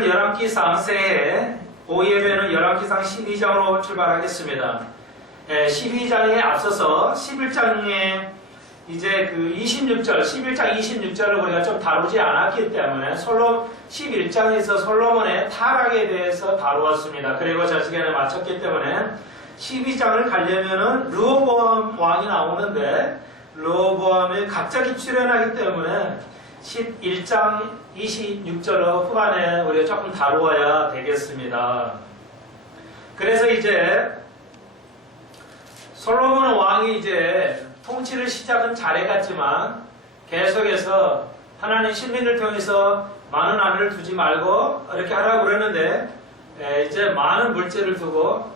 오늘 열왕기상 새해 5예배는 열왕기상 12장으로 출발하겠습니다. 12장에 앞서서 11장에 이제 그 26절, 11장 26절을 우리가 좀 다루지 않았기 때문에 11장에서 솔로몬의 타락에 대해서 다루었습니다. 그리고 저 시간에 마쳤기 때문에 12장을 가려면은 르호보암 왕이 나오는데 르호보암이 갑자기 출현하기 때문에 11장 26절 후반에 우리가 조금 다루어야 되겠습니다. 그래서 이제 솔로몬 왕이 이제 통치를 시작은 잘해갔지만 계속해서 하나님 신민을 통해서 많은 안을 두지 말고 이렇게 하라고 그러는데 이제 많은 물질을 두고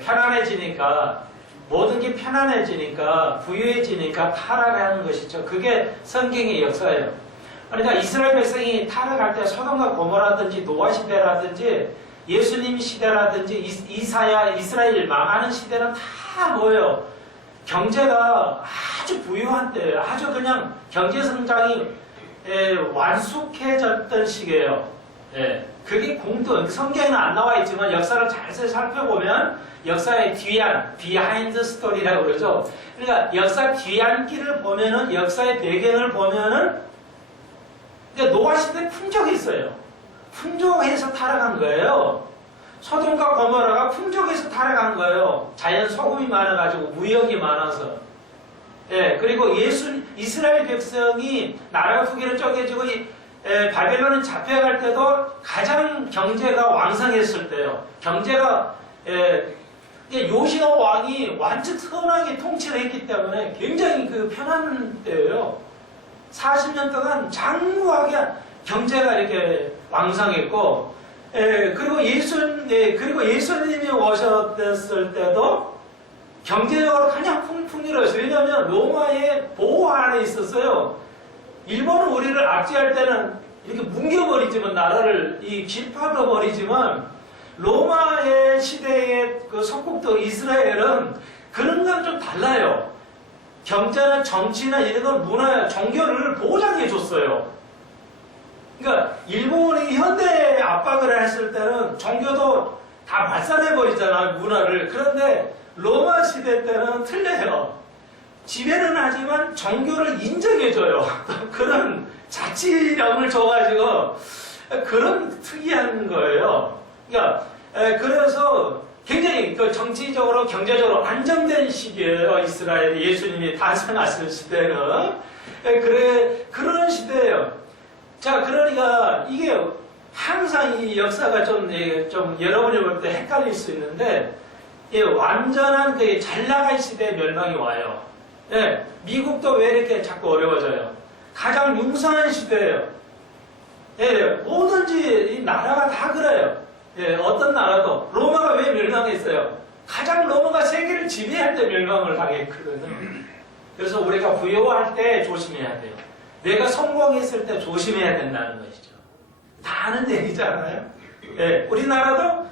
편안해지니까 모든 게 편안해지니까 부유해지니까 타락하는 것이죠. 그게 성경의 역사예요. 그러니까 이스라엘 백성이 타락할 때 소돔과 고모라든지 노아 시대라든지 예수님 시대라든지 이스라엘 망하는 시대는 다 뭐예요? 경제가 아주 부유한 때, 아주 그냥 경제 성장이 완숙해졌던 시기예요. 그게 공통, 성경에는 안 나와 있지만 역사를 잘 살펴보면 역사의 뒤안, 비하인드 스토리라고 그러죠. 그러니까 역사 뒤안길을 보면은, 역사의 배경을 보면은, 그러니까 노아 시대에 풍족이 있어요. 풍족해서 타락한 거예요. 소돔과 고모라가 풍족해서 타락한 거예요. 자연 소금이 많아가지고, 무역이 많아서. 그리고 이스라엘 백성이 나라 후기로 쪼개지고, 바벨론은 잡혀갈 때도 가장 경제가 왕성했을 때요. 경제가, 요시야 왕이 완전 선하게 통치를 했기 때문에 굉장히 편한 때예요. 40년 동안 장구하게 경제가 이렇게 왕성했고, 그리고 예수님이 오셨을 때도 경제적으로 가장 풍요로웠어요. 왜냐하면 로마의 보호 안에 있었어요. 일본은 우리를 압제할 때는 이렇게 뭉겨버리지만, 나라를 길파둬버리지만, 로마의 시대의 그 속국도 이스라엘은 그런 건 좀 달라요. 경제나 정치나 이런 건 문화, 종교를 보장해줬어요. 그러니까 일본이 현대 압박을 했을 때는 종교도 다 발산해버리잖아요, 문화를. 그런데 로마 시대 때는 틀려요. 지배는 하지만 종교를 인정해줘요. 그런 자치령을 줘가지고 그런 특이한 거예요. 그러니까 그래서 굉장히 정치적으로 경제적으로 안정된 시기예요. 이스라엘 예수님이 탄생하실 시대는. 그런 시대예요. 자, 그러니까 이게 항상 이 역사가 좀 여러분이 볼 때 헷갈릴 수 있는데, 완전한 잘 나갈 시대의 멸망이 와요. 미국도 왜 이렇게 자꾸 어려워져요? 가장 융성한 시대예요. 뭐든지 이 나라가 다 그래요. 어떤 나라도. 로마가 왜 멸망했어요? 가장 로마가 세계를 지배할 때 멸망을 당했거든요. 그래서 우리가 부여할 때 조심해야 돼요. 내가 성공했을 때 조심해야 된다는 것이죠. 다 아는 얘기잖아요. 우리나라도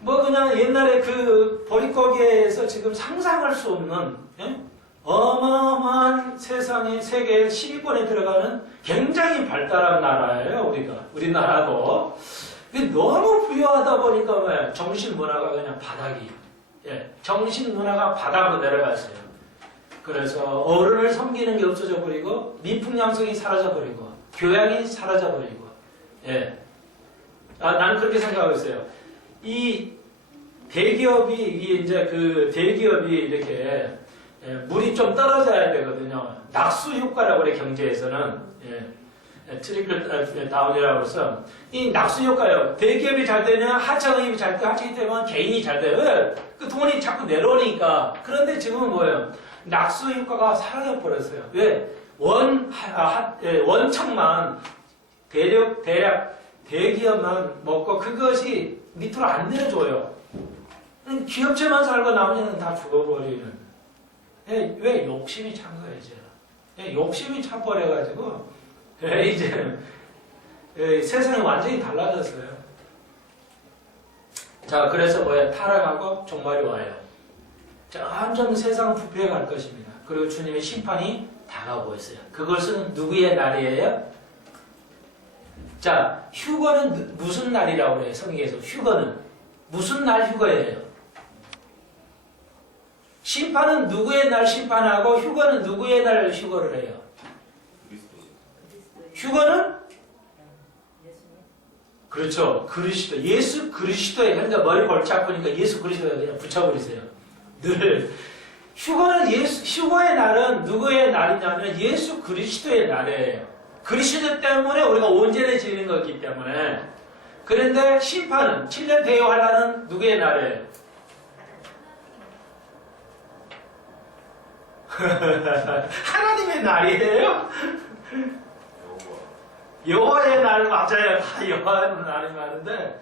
뭐 그냥 옛날에 그 보릿고개에서 지금 상상할 수 없는 어마어마한 세상의 세계 10위권에 들어가는 굉장히 발달한 나라예요. 우리나라도. 너무 부유하다 보니까 왜 정신문화가 그냥 바닥이, 정신문화가 바닥으로 내려갔어요. 그래서 어른을 섬기는 게 없어져 버리고, 미풍양성이 사라져 버리고, 교양이 사라져 버리고, 나는 그렇게 생각하고 있어요. 이 대기업이 이렇게 물이 좀 떨어져야 되거든요. 낙수 효과라고 그래, 경제에서는. 트리클 다운이라고 해서 이 낙수 효과요. 대기업이 잘 되면 하청업이 잘 돼, 하청이 되면 개인이 잘 돼요. 왜? 그 돈이 자꾸 내려오니까. 그런데 지금은 뭐예요? 낙수 효과가 사라져 버렸어요. 왜? 원청만 대략 대기업만 먹고 그것이 밑으로 안 내려줘요. 기업체만 살고 나머지는 다 죽어버리는. 왜? 욕심이 찬 거예요, 이제. 욕심이 차버려가지고 이제 세상이 완전히 달라졌어요. 자, 그래서 타락하고 종말이 와요. 점점 세상은 부패해 갈 것입니다. 그리고 주님의 심판이 다가오고 있어요. 그것은 누구의 날이에요? 자, 휴거는 무슨 날이라고 그래요? 성경에서 휴거는 무슨 날 휴거예요? 심판은 누구의 날 심판하고 휴거는 누구의 날 휴거를 해요? 휴거는 그렇죠. 그리스도, 예수 그리스도의, 그러니까 머리 골치 아프니까 예수 그리스도에 그냥 붙여버리세요. 늘. 휴거의 날은 누구의 날이냐면 예수 그리스도의 날이에요. 그리스도 때문에 우리가 온전해지는 거기 때문에. 그런데 심판은, 7년 대여환란은 누구의 날이에요? 하나님의 날이에요? 여호와의 날 맞아요. 다 여호와의 날이 많은데,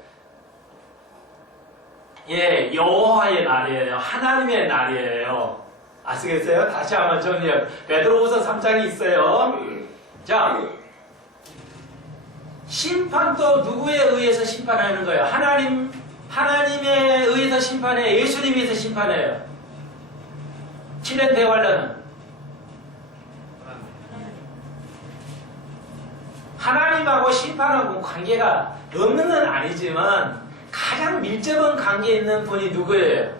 예, 여호와의 날이에요. 하나님의 날이에요. 아시겠어요? 다시 한번 정리해요. 베드로후서 3장이 있어요. 자, 심판도 누구에 의해서 심판하는 거예요? 하나님에 의해서 심판해요? 예수님에 의해서 심판해요? 7년 대환란은 하나님하고 심판하고 관계가 없는 건 아니지만 가장 밀접한 관계에 있는 분이 누구예요?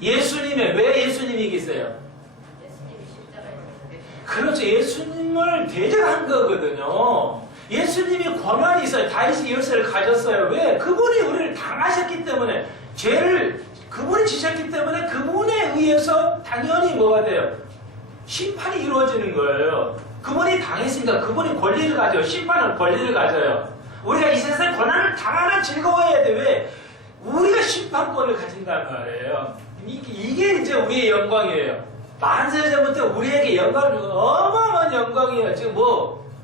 예수님의. 왜 예수님이겠어요? 그렇죠. 예수님을 대적한 거거든요. 예수님이 권한이 있어요. 다윗이 열쇠를 가졌어요. 왜? 그분이 우리를 당하셨기 때문에, 죄를 그분이 지셨기 때문에 그분에 의해서 당연히 뭐가 돼요? 심판이 이루어지는 거예요. 그분이 당했으니까 그분이 권리를 가져요. 심판은 권리를 가져요. 우리가 이 세상에 권한을 당하면 즐거워야 돼. 왜? 우리가 심판권을 가진단 말이에요. 이게 이제 우리의 영광이에요. 만세전부터 우리에게 영광이 어마어마한 영광이에요. 지금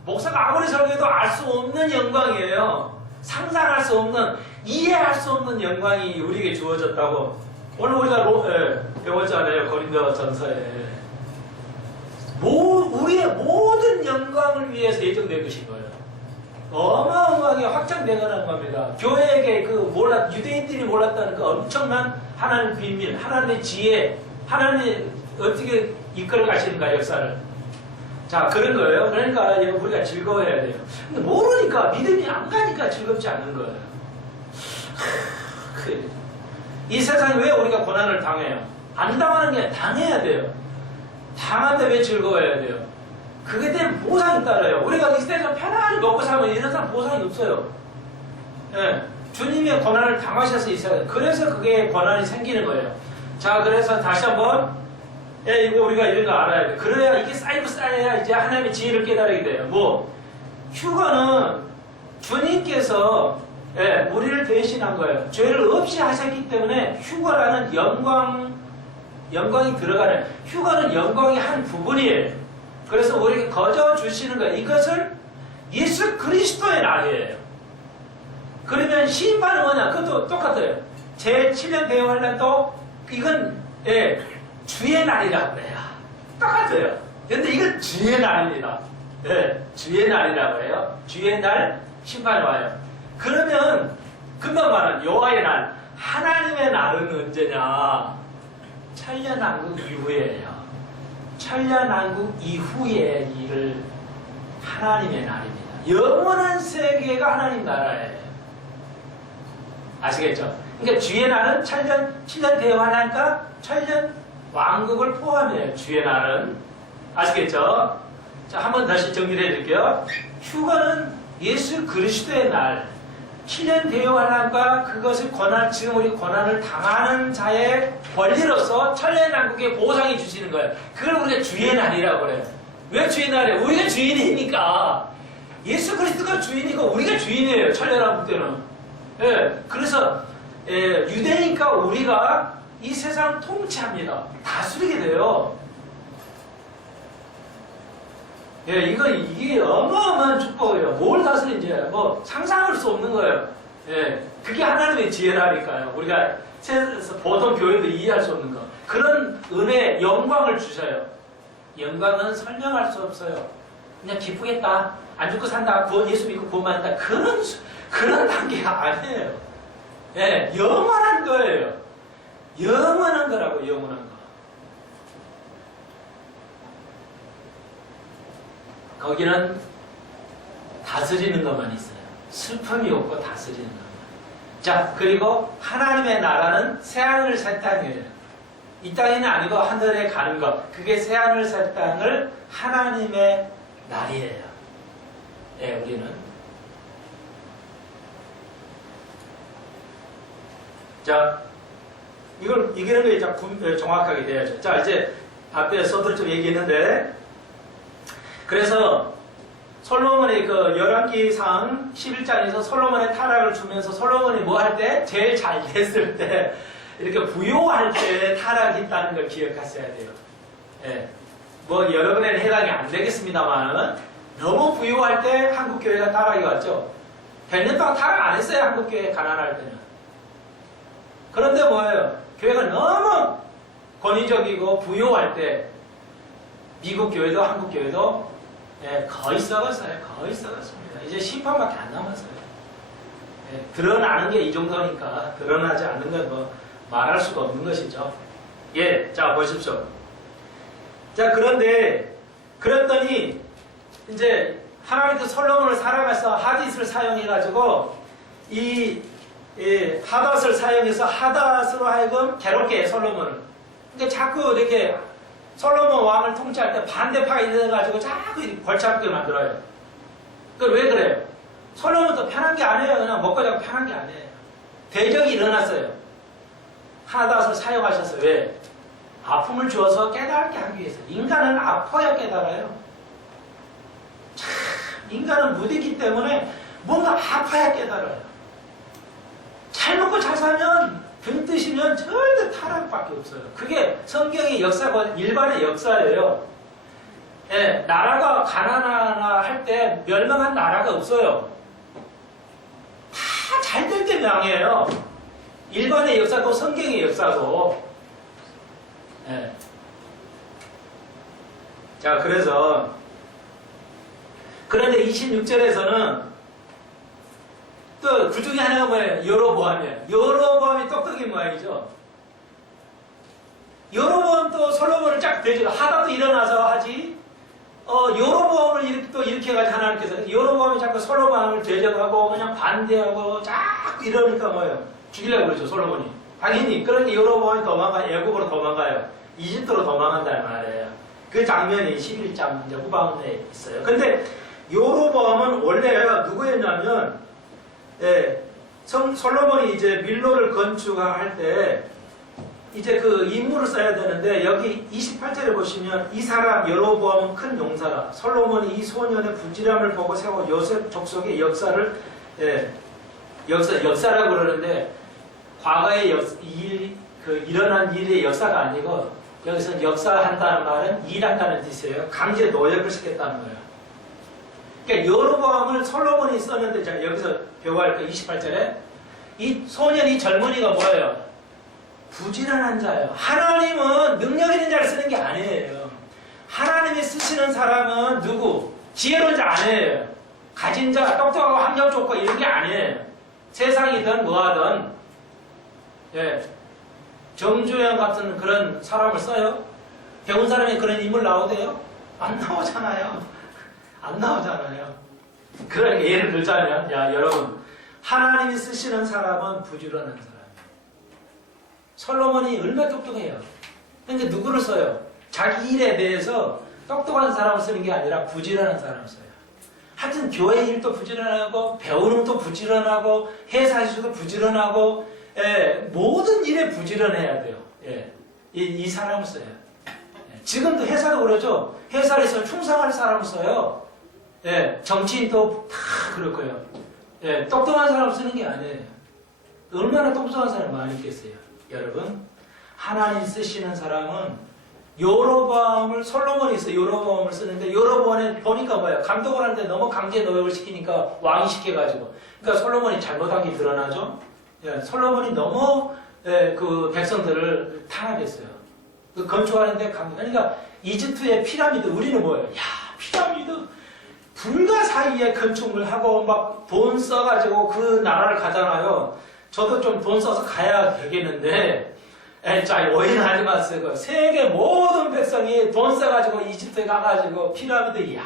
목사가 아무리 설교해도 알 수 없는 영광이에요. 상상할 수 없는, 이해할 수 없는 영광이 우리에게 주어졌다고. 오늘 우리가 배웠잖아요. 고린도 전서에. 우리의 모든 영광을 위해서 예정된 것인 거예요. 어마어마하게 확장되어가는 겁니다. 교회에게 유대인들이 몰랐다는 그 엄청난 하나님의 비밀, 하나님의 지혜, 하나님이 어떻게 이끌어 가시는가, 역사를. 자, 그런 거예요. 그러니까 우리가 즐거워해야 돼요. 근데 모르니까, 믿음이 안 가니까 즐겁지 않는 거예요. 이 세상에 왜 우리가 고난을 당해요? 안 당하는 게 아니라 당해야 돼요. 당한데 왜 즐거워해야 돼요? 그게 되면 보상이 따라요. 우리가 이 세상에서 편안히 먹고 살면 이런 사람 보상이 없어요. 예, 주님의 고난을 당하셔서 있어요. 그래서 그게 고난이 생기는 거예요. 자, 그래서 다시 한번, 이거 우리가 이런 거 알아야 돼. 그래야 이게 쌓이고 쌓여야 이제 하나님의 지혜를 깨달게 돼요. 휴거는 주님께서 우리를 대신한 거예요. 죄를 없이 하셨기 때문에 휴거라는 영광이 들어가는, 휴거는 영광의 한 부분이에요. 그래서 우리에게 거저 주시는 거예요. 이것을 예수 그리스도의 날이에요. 그러면 심판은 뭐냐? 그것도 똑같아요. 제7년 대환란도 이건 주의 날이라고 해요. 똑같아요. 근데 이건 주의 날입니다. 주의 날이라고 해요. 주의 날 심판이 와요. 그러면 금방 말한 여호와의 날, 하나님의 날은 언제냐? 천년왕국 이후에요. 천년왕국 이후의 일을 하나님의 날입니다. 영원한 세계가 하나님 나라예요. 아시겠죠? 그러니까 주의 날은 7년 대환란과 천년 왕국을 포함해요. 주의 날은. 아시겠죠? 자, 한 번 다시 정리를 해드릴게요. 휴거는 예수 그리스도의 날, 7년 대환란과 그것을 지금 우리 고난을 당하는 자의 권리로서 천년왕국의 보상이 주시는 거예요. 그걸 우리가 주의 날이라고 그래요. 왜 주의 날이에요? 우리가 주인이니까. 예수 그리스도가 주인이고 우리가 주인이에요. 천년왕국 때는. 그래서 유대니까 우리가 이 세상 통치합니다. 다스리게 돼요. 이게 어마어마한 축복이에요. 뭘 다스린지 상상할 수 없는 거예요. 그게 하나님의 지혜라니까요. 우리가 보통 교회도 이해할 수 없는 거. 그런 은혜, 영광을 주셔요. 영광은 설명할 수 없어요. 그냥 기쁘겠다. 안 죽고 산다. 예수 믿고 구원받는다. 그런 단계가 아니에요. 영원한 거예요. 영원한 거라고, 영원한 거. 거기는 다스리는 것만 있어요. 슬픔이 없고 다스리는 겁니다. 자, 그리고 하나님의 나라는 새하늘 새 땅이에요. 이 땅에는 아니고 하늘에 가는 것. 그게 새하늘 새 땅을 하나님의 날이에요. 예, 우리는. 자, 이걸 이기는 게 이제 정확하게 돼야죠. 자, 이제 앞에 서두를 좀 얘기했는데, 그래서 솔로몬의 그 열왕기상 11장에서 솔로몬의 타락을 주면서 솔로몬이 뭐 할 때? 제일 잘 됐을 때, 이렇게 부요할 때 타락이 있다는 걸 기억하셔야 돼요. 예. 뭐 여러분에는 해당이 안 되겠습니다만, 너무 부요할 때 한국교회가 타락이 왔죠. 100년 동안 타락 안 했어요, 한국교회 가난할 때는. 그런데 뭐예요? 교회가 너무 권위적이고 부요할 때, 미국 교회도 한국 교회도 예, 거의 썩었어요. 거의 썩었습니다. 이제 심판밖에 안 남았어요. 예, 드러나는 게 이 정도니까 드러나지 않는 건 뭐 말할 수가 없는 것이죠. 예, 자 보십시오. 자 그런데 그랬더니 이제 하나님께서 솔로몬을 사랑해서 하딧을 사용해가지고 이 하닷을 사용해서 하닷으로 하여금 괴롭게 해 솔로몬을. 그러니까 자꾸 이렇게 솔로몬 왕을 통치할 때 반대파가 일어나가지고 자꾸 골치 아프게 만들어요. 그걸 왜 그래요? 솔로몬도 편한 게 아니에요. 그냥 먹고 자고 편한 게 아니에요. 대적이 일어났어요. 하닷을 사용하셨어요. 왜? 아픔을 주어서 깨닫게 하기 위해서. 인간은 아파야 깨달아요. 참, 인간은 무디기 때문에 뭔가 아파야 깨달아요. 잘 먹고 잘 살면 등 뜨시면 절대 타락밖에 없어요. 그게 성경의 역사가 일반의 역사예요. 예, 나라가 가난하나 할 때 멸망한 나라가 없어요. 다 잘 될 때 명예예요. 일반의 역사도 성경의 역사도. 예. 자, 그래서 그런데 26절에서는 또 그 중에 하나가 뭐예요? 여로보암이에요. 여로보암이 똑똑한 모양이죠. 여로보암 또 솔로몬을 쫙 대죠. 하다도 일어나서 하지. 여로보암을 또 이렇게 해가지고 하나님께서 여로보암이 자꾸 솔로몬을 대적하고 그냥 반대하고 자꾸 이러니까 뭐예요? 죽이려고 그러죠, 솔로몬이. 당연히. 그러니까 여로보암이 애굽으로 도망가요. 이집트로 도망간다는 말이에요. 그 장면이 11장 이제 후반에 있어요. 근데 여로보암은 원래 누구였냐면, 예, 솔로몬이 이제 밀로를 건축할 때 이제 그 임무를 써야 되는데 여기 28절에 보시면 이 사람 여로보암은 큰 용사라. 솔로몬이 이 소년의 부지런함을 보고 세워 요셉 족속의 역사를 역사라고 그러는데 과거에 일어난 일의 역사가 아니고 여기서 역사한다는 말은 일한다는 뜻이에요. 강제 노역을 시켰다는 거예요. 그러니까 여로보암을 솔로몬이 썼는데 자 여기서 배워야 할 거 28절에 이 소년이 젊은이가 뭐예요? 부지런한 자예요. 하나님은 능력 있는 자를 쓰는 게 아니에요. 하나님이 쓰시는 사람은 누구? 지혜로운 자 아니에요. 가진 자, 똑똑하고 학력 좋고 이런 게 아니에요. 세상이든 뭐하든 예. 정주영 같은 그런 사람을 써요? 배운 사람이 그런 인물 나오대요? 안 나오잖아요. 안 나오잖아요. 그러니까 예를 들자면 야 여러분 하나님이 쓰시는 사람은 부지런한 사람이에요. 솔로몬이 얼마나 똑똑해요. 그러니까 누구를 써요? 자기 일에 대해서 똑똑한 사람을 쓰는 게 아니라 부지런한 사람을 써요. 하여튼 교회 일도 부지런하고 배우는 것도 부지런하고 회사에서도 부지런하고 예, 모든 일에 부지런해야 돼요. 예, 이 사람을 써요. 예, 지금도 회사도 그러죠. 회사에서 충성할 사람을 써요. 예, 정치인도 다 그럴 거예요. 예, 똑똑한 사람 쓰는 게 아니에요. 얼마나 똑똑한 사람이 많이 있겠어요. 여러분, 하나님 쓰시는 사람은 여로보암을 솔로몬이 있어요. 여로보암을 쓰는데 여로보암에 보니까 뭐예요? 감독을 하는데 너무 강제 노역을 시키니까 왕이 시켜가지고 그러니까 솔로몬이 잘못한 게 드러나죠. 예, 솔로몬이 너무 그 백성들을 탄압했어요. 그 건축하는데 그러니까 이집트의 피라미드 우리는 뭐예요? 야 피라미드 불가사의에 건축을 하고 막 돈 써가지고 그 나라를 가잖아요. 저도 좀 돈 써서 가야 되겠는데 자 오해하지 마세요. 세계 모든 백성이 돈 써가지고 이집트에 가가지고 피라미드 야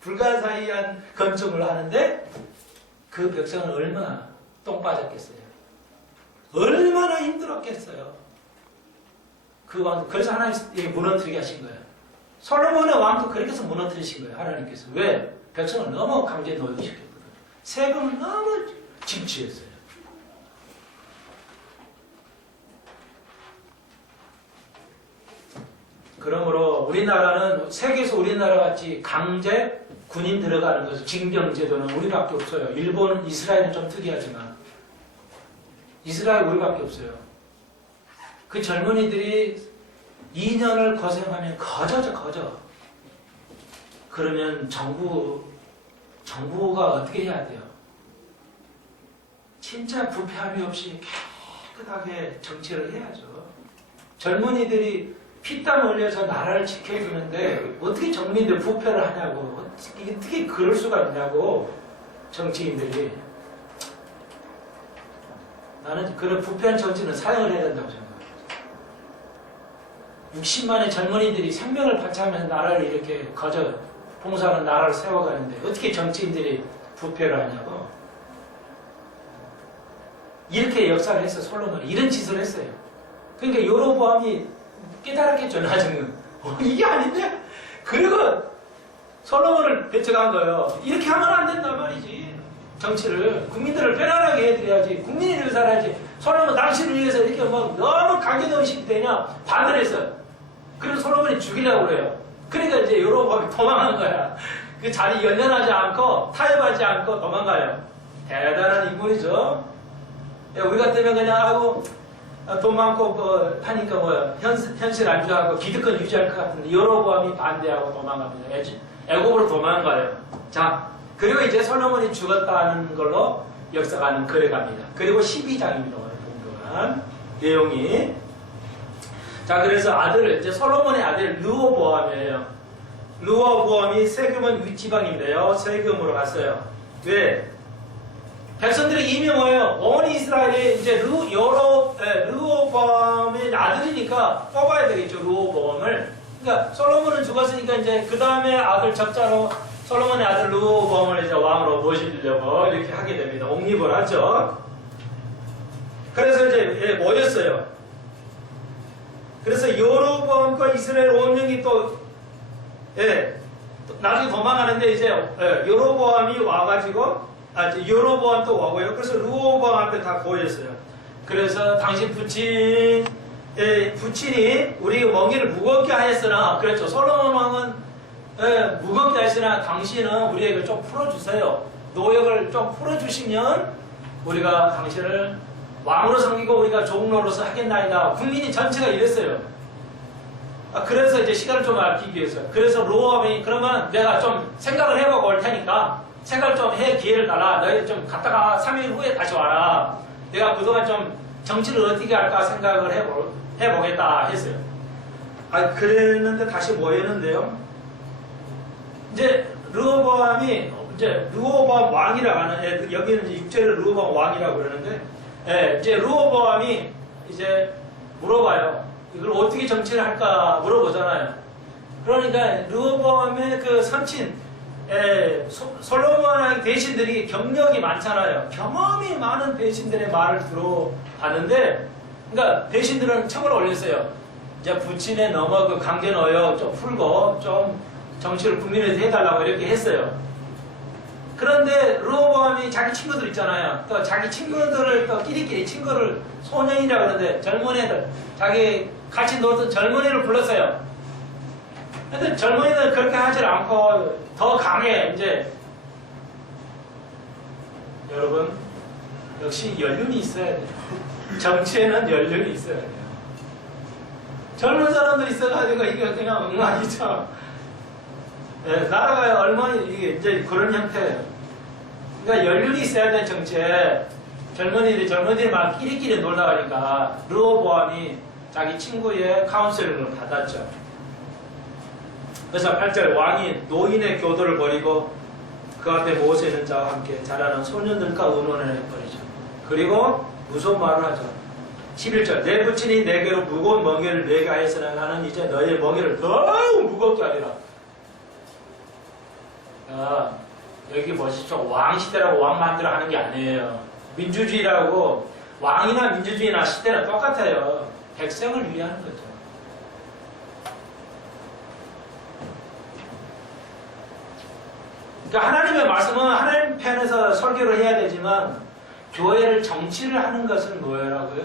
불가사의한 건축을 하는데 그 백성은 얼마나 똥 빠졌겠어요. 얼마나 힘들었겠어요. 그래서 하나님이 무너뜨리게 하신 거예요. 솔로몬의 왕도 그렇게 해서 무너뜨리신 거예요. 하나님께서. 왜? 백성을 너무 강제 노역시켰거든요. 세금을 너무 징취했어요. 그러므로 우리나라는 세계에서 우리나라 같이 강제 군인 들어가는 것은 징병제도는 우리밖에 없어요. 일본은 이스라엘은 좀 특이하지만 이스라엘 우리밖에 없어요. 그 젊은이들이 2년을 고생하면 거저. 그러면 정부가 어떻게 해야 돼요? 진짜 부패함이 없이 깨끗하게 정치를 해야죠. 젊은이들이 피땀 흘려서 나라를 지켜주는데 어떻게 정민들 부패를 하냐고, 어떻게 그럴 수가 있냐고, 정치인들이. 나는 그런 부패한 정치는 사용을 해야 된다고 생각합니다. 60만의 젊은이들이 생명을 바치면서 나라를 이렇게 봉사하는 나라를 세워가는데 어떻게 정치인들이 부패를 하냐고. 이렇게 역사를 했어. 솔로몬이 이런 짓을 했어요. 그러니까 여로보암이 깨달았겠죠. 나중에 이게 아닌데. 그리고 솔로몬을 배척한 거예요. 이렇게 하면 안 된단 말이지. 정치를 국민들을 편안하게 해드려야지. 국민이 이렇게 살아야지. 솔로몬 당신을 위해서 이렇게 너무 강제노역시키 되냐 반대를 했어요. 그래서 솔로몬이 죽이려고 그래요. 그러니까 이제 여로보암이 도망간 거야. 그 자리 연연하지 않고 타협하지 않고 도망가요. 대단한 인물이죠. 우리 같으면 그냥 돈 많고 하니까 현실 안주하고 기득권 유지할 것 같은데 여로보암이 반대하고 도망갑니다. 애굽으로 도망가요. 자, 그리고 이제 솔로몬이 죽었다는 걸로 역사가는 그래갑니다. 그리고 12장입니다. 오늘 공부한 내용이. 자, 그래서 이제 솔로몬의 아들 르호보암이에요. 르호보암이 세금은 윗지방인데요. 세금으로 갔어요. 왜? 백성들이 이미 뭐예요? 온 이스라엘이 이제 르호보암의 아들이니까 뽑아야 되겠죠. 르호보암을. 그러니까 솔로몬은 죽었으니까 이제 그 다음에 아들 적자로 솔로몬의 아들 르호보암을 이제 왕으로 모시려고 이렇게 하게 됩니다. 옹립을 하죠. 그래서 이제 모였어요. 그래서 여로보암과 이스라엘 온 영이 또 나중에 도망가는데 이제 여로보암이 와가지고 여로보암 또 와고요. 그래서 르호보암 앞에 다 고였어요. 그래서 당신 부친이 우리 멍에를 무겁게 하였으나, 그렇죠. 솔로몬 왕은 무겁게 하였으나 당신은 우리에게 좀 풀어주세요. 노역을 좀 풀어주시면 우리가 당신을 왕으로 섬기고 우리가 종로로서 하겠나이다. 국민이 전체가 이랬어요. 그래서 이제 시간을 좀 아끼기 위해서. 그래서 르호보암이 그러면 내가 좀 생각을 해보고 올 테니까 생각을 좀 해 기회를 달라. 너희 좀 갔다가 3일 후에 다시 와라. 내가 그동안 좀 정치를 어떻게 할까 생각을 해보겠다 했어요. 그랬는데 다시 모였는데요. 이제 르호보암이 이제 르호보암 왕이라고 하는, 여기는 이제 6절을 르호보암 왕이라고 그러는데, 이제 르호보암이 이제 물어봐요. 이걸 어떻게 정치를 할까 물어보잖아요. 그러니까 르호보암의 그 삼친 솔로몬의 대신들이 경력이 많잖아요. 경험이 많은 대신들의 말을 들어봤는데, 그러니까 대신들은 청을 올렸어요. 이제 부친의 너무 그 강제노역 좀 풀고 좀 정치를 국민에서 해달라고 이렇게 했어요. 그런데 르호보암이 자기 친구들 있잖아요. 또 자기 친구들을 또 끼리끼리 친구를 소년이라고 그러는데 젊은이들, 자기 같이 놀던 젊은이를 불렀어요. 근데 젊은이는 그렇게 하질 않고 더 강해. 이제 여러분, 역시 연륜이 있어야 돼요. 정치에는 연륜이 있어야 돼요. 젊은 사람들이 있어가지고 이게 그냥 엉망이죠. 나라가 얼마나 이게 이제 그런 형태예요. 그러니까 연륜이 있어야 돼. 정치에 젊은이들이 막 끼리끼리 놀다 가니까 르호보암이 자기 친구의 카운셀을 받았죠. 그래서 8절 왕이 노인의 교도를 버리고 그 앞에 모세 있는 자와 함께 자라는 소년들과 의논을 해버리죠. 그리고 무서운 말을 하죠. 11절 내 부친이 내게로 무거운 멍에를 내게 하였으나 나는 이제 너의 멍에를 더욱 무겁게 하리라. 여기 보십시오. 왕시대라고 왕 만들어 하는 게 아니에요. 민주주의라고 왕이나 민주주의나 시대는 똑같아요. 백성을 위하는 거죠. 그러니까 하나님의 말씀은 하나님 편에서 설교를 해야 되지만 교회를 정치를 하는 것은 뭐라고요?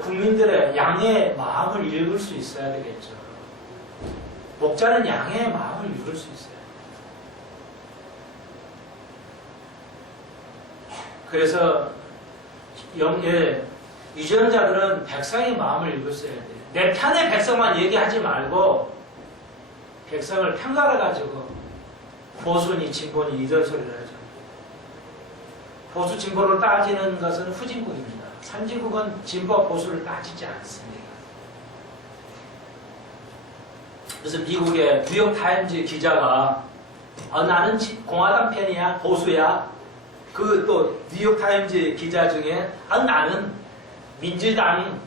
국민들의 양의 마음을 읽을 수 있어야 되겠죠. 목자는 양의 마음을 읽을 수 있어요. 그래서 유전자들은 백성의 마음을 읽었어야 돼요. 내 편의 백성만 얘기하지 말고 백성을 편가를 가지고 보수니 진보니 이런 소리를 하죠. 보수 진보를 따지는 것은 후진국입니다. 선진국은 진보 보수를 따지지 않습니다. 그래서 미국의 뉴욕타임즈 기자가 나는 공화당 편이야 보수야. 그 또 뉴욕타임즈 기자 중에 나는 민주당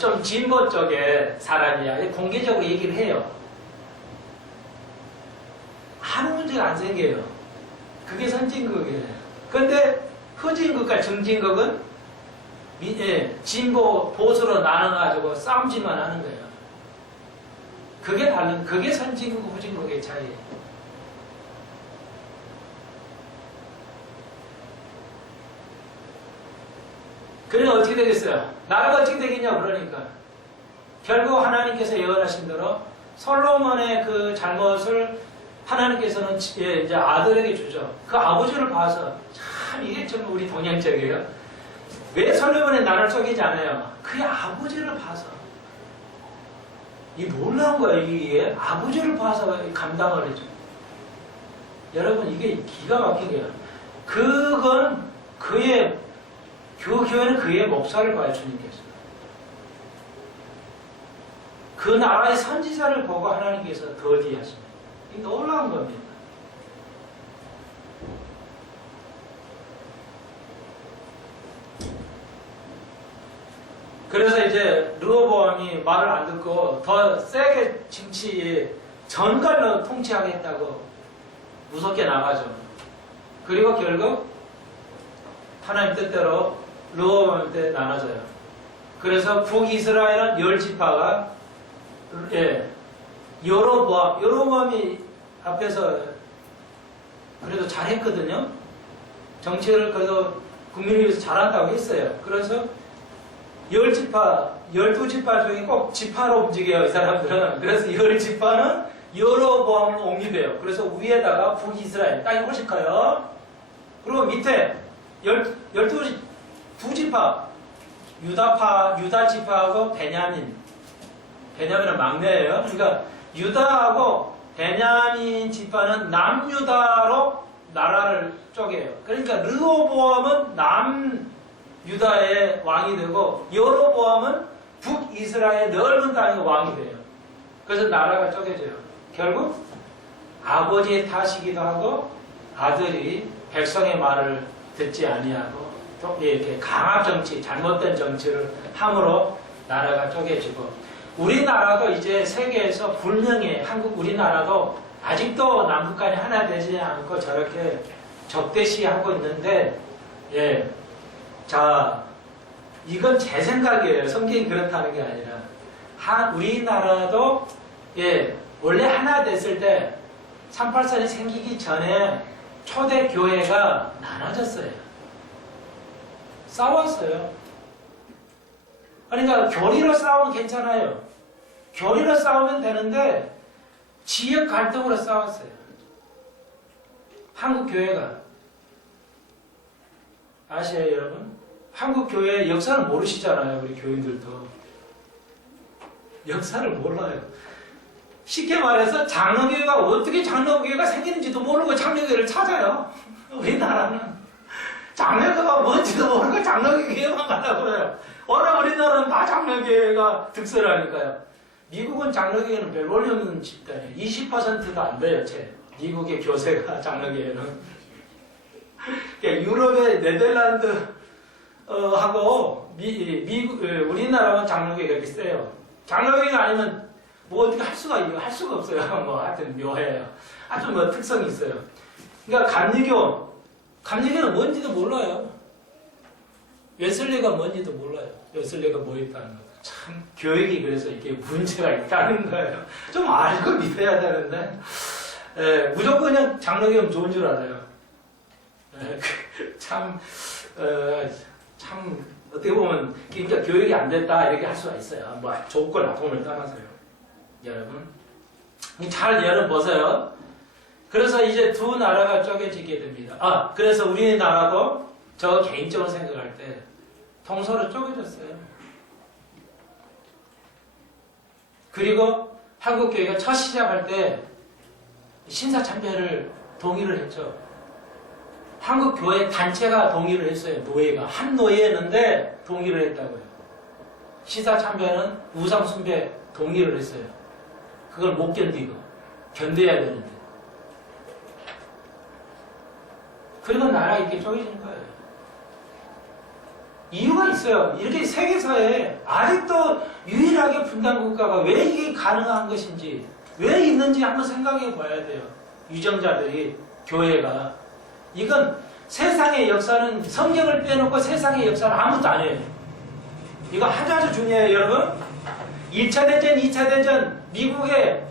좀 진보 쪽의 사람이야. 공개적으로 얘기를 해요. 아무 문제가 안 생겨요. 그게 선진국이에요. 그런데 후진국과 중진국은 진보 보수로 나눠가지고 싸움질만 하는 거예요. 그게 다른, 그게 선진국 후진국의 차이예요. 그러면 어떻게 되겠어요? 나라가 어떻게 되겠냐 그러니까 결국 하나님께서 예언하신 대로 솔로몬의 그 잘못을 하나님께서는 이제 아들에게 주죠. 그 아버지를 봐서 참 이게 좀 우리 동양적이에요. 왜 솔로몬의 나라를 쪼개지 않아요? 그의 아버지를 봐서 이 놀라운 거예요. 이게 아버지를 봐서 감당을 해줘. 여러분 이게 기가 막힌 거예요. 그건 그의 그 교회는 그의 목사를 봐요. 주님께서 그 나라의 선지자를 보고 하나님께서 더디하십니다. 이 놀라운 겁니다. 그래서 이제 르호보암이 말을 안 듣고 더 세게 정치 전갈로 통치하겠다고 무섭게 나가죠. 그리고 결국 하나님 뜻대로 르호보암 때 나눠져요. 그래서 북이스라엘은 10지파가 여로보암이 앞에서 그래도 잘했거든요. 정치를 그래도 국민을 위해서 잘한다고 했어요. 그래서 10지파, 12지파 중에 꼭 지파로 움직여요, 이 사람들은. 그래서 10지파는 여로보암을 옹립해요. 그래서 위에다가 북이스라엘, 땅이 훨씬 커요. 그리고 밑에 12지파, 유다지파하고 베냐민은 막내예요. 그러니까 유다하고 베냐민 지파는 남유다로 나라를 쪼개요. 그러니까 르호보암은 남유다의 왕이 되고 여로보암은 북이스라엘 넓은 땅의 왕이 돼요. 그래서 나라가 쪼개져요. 결국 아버지의 탓이기도 하고 아들이 백성의 말을 듣지 아니하고 이렇게 강압 정치, 잘못된 정치를 함으로 나라가 쪼개지고 우리나라도 이제 세계에서 분명히 우리나라도 아직도 남북한이 하나 되지 않고 저렇게 적대시하고 있는데 자 이건 제 생각이에요. 성경이 그렇다는 게 아니라 우리나라도 원래 하나 됐을 때 383이 생기기 전에 초대 교회가 나눠졌어요. 싸웠어요. 그러니까 교리로 싸우면 괜찮아요. 교리로 싸우면 되는데 지역 갈등으로 싸웠어요. 한국 교회가 아시아요, 여러분? 한국 교회의 역사를 모르시잖아요, 우리 교인들도. 역사를 몰라요. 쉽게 말해서 장로교회가 어떻게 장로교회가 생기는지도 모르고 장로교회를 찾아요. 우리나라는 장로교회가 뭔지도 모르고 장로교회만 가려고 그래요. 워낙 우리나라는 다 장로교회가 득세라니까요. 미국은 장로교회는 별 원리 없는 집단이에요. 20%도 안 돼요, 미국의 교세가 장로교회는. 그러니까 유럽의 네덜란드 하고 우리나라는 장로교회가 이렇게 세요. 장로교회가 아니면 뭐 어떻게 할 수가 없어요. 뭐 하여튼 묘해요. 아주 뭐 특성이 있어요. 그러니까 감리교는 뭔지도 몰라요. 웨슬리가 뭔지도 몰라요. 웨슬리가 뭐 있다는 거. 참 교육이 그래서 이게 문제가 있다는 거예요. 좀 알고 믿어야 되는데 무조건 그냥 장로교는 좋은 줄 알아요. 참 어떻게 보면 그러니까 교육이 안 됐다 이렇게 할 수가 있어요. 뭐 좋고 나쁨을 떠나서요. 여러분 잘 여러분 보세요. 그래서 이제 두 나라가 쪼개지게 됩니다. 그래서 우리나라도 저 개인적으로 생각할 때 동서로 쪼개졌어요. 그리고 한국교회가 첫 시작할 때 신사참배를 동의를 했죠. 한국교회 단체가 동의를 했어요. 노예가. 한 노예였는데 동의를 했다고요. 신사참배는 우상숭배 동의를 했어요. 그걸 못 견디고 견뎌야 되는데. 그리고 나라가 이렇게 쪼개진 거예요. 이유가 있어요. 이렇게 세계사에 아직도 유일하게 분단 국가가 왜 이게 가능한 것인지, 왜 있는지 한번 생각해 봐야 돼요. 유정자들이, 교회가. 이건 세상의 역사는, 성경을 빼놓고 세상의 역사는 아무것도 안 해요. 이거 아주 중요해요, 여러분. 1차 대전, 2차 대전, 미국의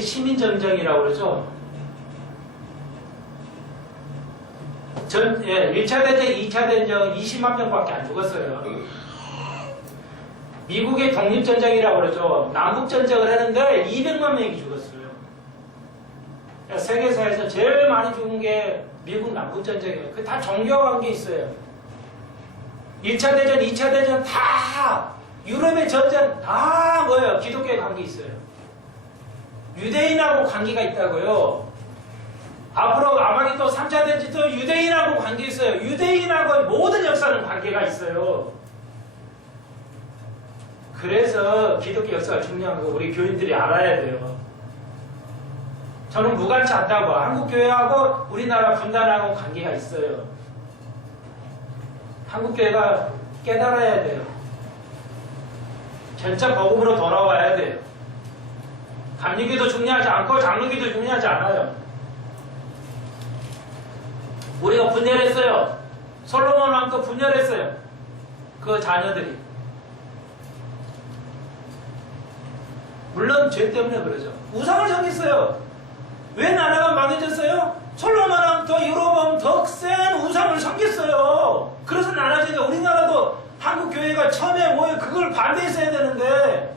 시민전쟁이라고 그러죠. 1차 대전, 2차 대전 20만 명밖에 안 죽었어요. 미국의 독립전쟁이라고 그러죠. 남북전쟁을 했는데 200만 명이 죽었어요. 그러니까 세계사에서 제일 많이 죽은 게 미국 남북전쟁이에요. 그 다 종교와 관계 있어요. 1차 대전, 2차 대전 다 유럽의 전쟁 다 뭐예요? 기독교에 관계 있어요. 유대인하고 관계가 있다고요. 앞으로 아마겟돈 3차 대전도 유대인하고 관계 있어요. 유대인하고 모든 역사는 관계가 있어요. 그래서 기독교 역사가 중요한 거 우리 교인들이 알아야 돼요. 저는 무관치 않다고. 한국교회하고 우리나라 분단하고 관계가 있어요. 한국교회가 깨달아야 돼요. 전자 복음으로 돌아와야 돼요. 감리교도 중요하지 않고 장로교도 중요하지 않아요. 우리가 분열했어요. 솔로몬 왕도 분열했어요. 그 자녀들이. 물론 죄 때문에 그러죠. 우상을 섬겼어요. 왜 나라가 망해졌어요? 솔로몬 왕 더 여로보암 더 센 우상을 섬겼어요. 그래서 나라지가 우리나라도 한국교회가 처음에 그걸 반대했어야 되는데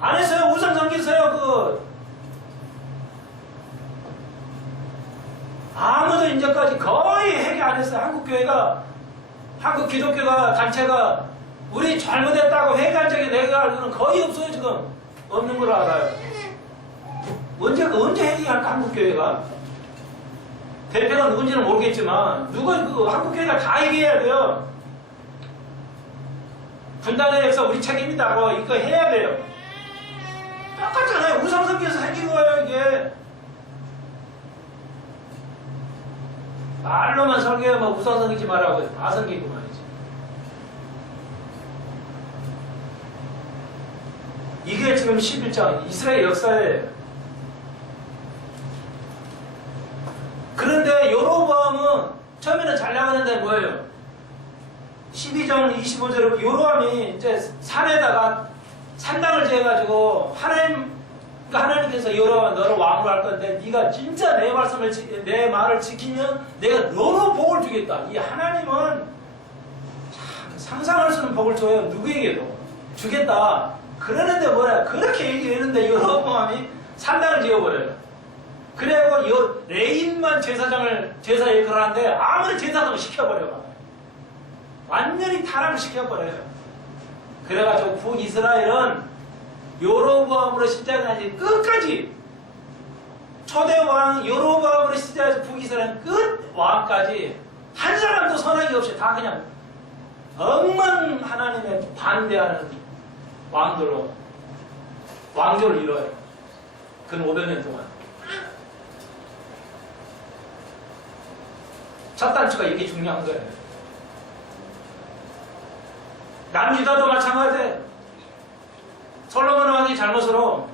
안 했어요. 우상 섬겼어요. 아무도 이제까지 거의 회개 안 했어요. 한국교회가, 한국 기독교가, 단체가 우리 잘못했다고 회개한 적이 내가 알고는 거의 없어요. 지금 없는 걸 알아요. 언제 회개할까 한국교회가? 대표가 누군지는 모르겠지만 한국교회가 다 얘기해야 돼요. 분단의 역사 우리 책임이다고 이거 해야 돼요. 똑같잖아요. 우상 섬겨서 생긴 거예요 이게. 말로만 설교하면 우상 섬기지 말라고 다 섬기고 말이지. 이게 지금 11장 이스라엘 역사예요. 그런데 여로보암은 처음에는 잘 나가는데 뭐예요? 12장 25절에 여로보암이 이제 산에다가 산당을 지어가지고 하나님께서 여로보암 너를 왕으로 할 건데 네가 진짜 내 말을 지키면 내가 너무 복을 주겠다. 이 하나님은 참 상상할 수 없는 복을 줘요. 누구에게도 주겠다. 그러는데 뭐라 그렇게 얘기했는데 여로보암이 산당을 지어버려요. 그래고 레인만 제사 역할을 하는데 아무리 제사장을 시켜버려요. 완전히 타락을 시켜버려요. 그래가지고 북이스라엘은 여로보암으로 시작하지 끝까지 초대왕 여로보암으로 시작해서 북이스라엘 끝 왕까지 한 사람도 선악이 없이 다 그냥 엉망 하나님에 반대하는 왕조를 이뤄요. 근 500년 동안. 첫 단추가 이게 중요한 거예요. 남유다도 마찬가지예요. 솔로몬 왕이 잘못으로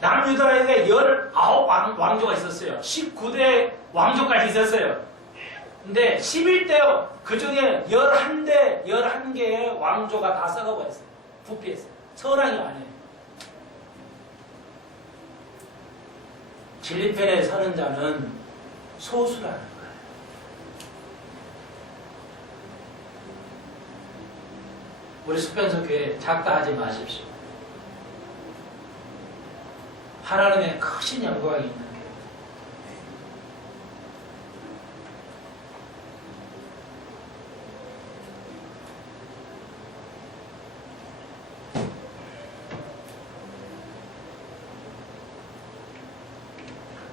남유다에게 19 왕조가 있었어요. 19대 왕조까지 있었어요. 근데 11대 그 중에 11개의 왕조가 다 썩어버렸어요. 부패했어요. 선왕이 아니에요. 진리편에 서는 자는 소수라는 거예요. 우리 수평석교회 작다하지 마십시오. 하나님의 크신 영광이 있는 교회.